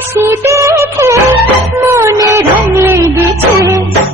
হাসি দেখে মনে রং লেগেছে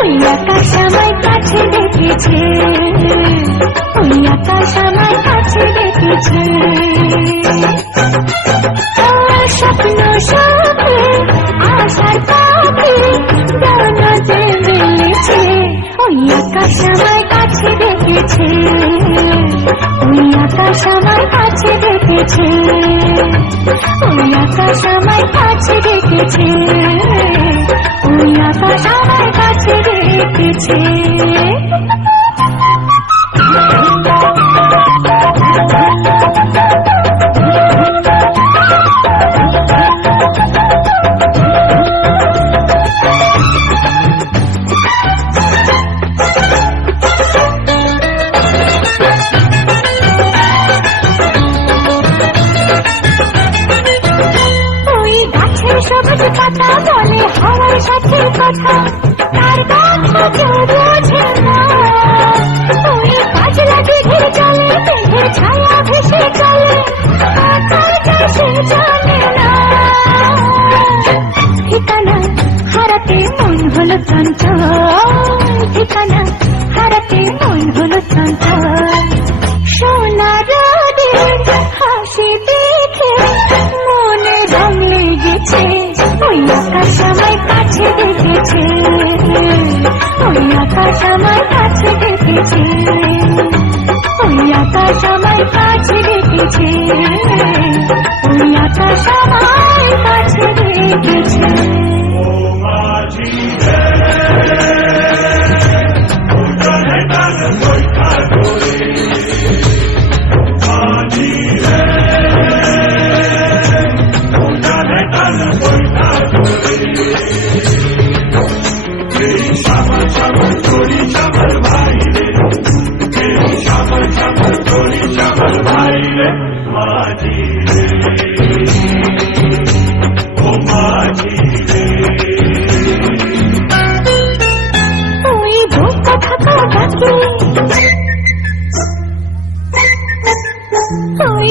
ওই আকাশ আমার কাছে দেখেছে। ওই আকাশ আমার কাছে ডেকেছে আকাশ আমায় কাছে ডেকেছে ওই আকাশ আমায় কাছে ডেকেছে ওই আকাশ আমায় কাছে ডেকেছে সবুজ বলে সাথে কথা তার না ওই মেঘের ছায়া ভেসে চলে জানে না ঠিকানা হারাতে মন হলো চঞ্চল ঠিকানা দেখেছে। ওই আকাশ আমার কাছে দেখেছি। ওই আকাশ আমার কাছে দেখেছি। ওই আকাশ আমার কাছে দেখেছে।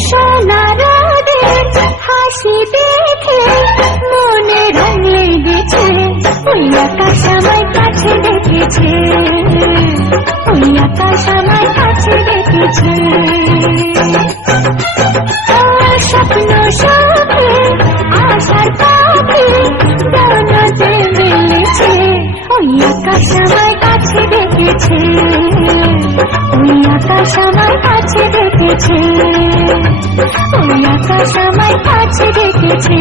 সোনা হাসি দেখে মনে রং লেগেছে ওই কাছে দেখেছে ওই আকাশ কাছে দেখেছে স্বপ্ন আশার মেলেছে ওই কাছে দেখেছে ওই আকাশ আমার কাছে দেখেছে। ওই আকাশ আমার কাছে দেখেছে।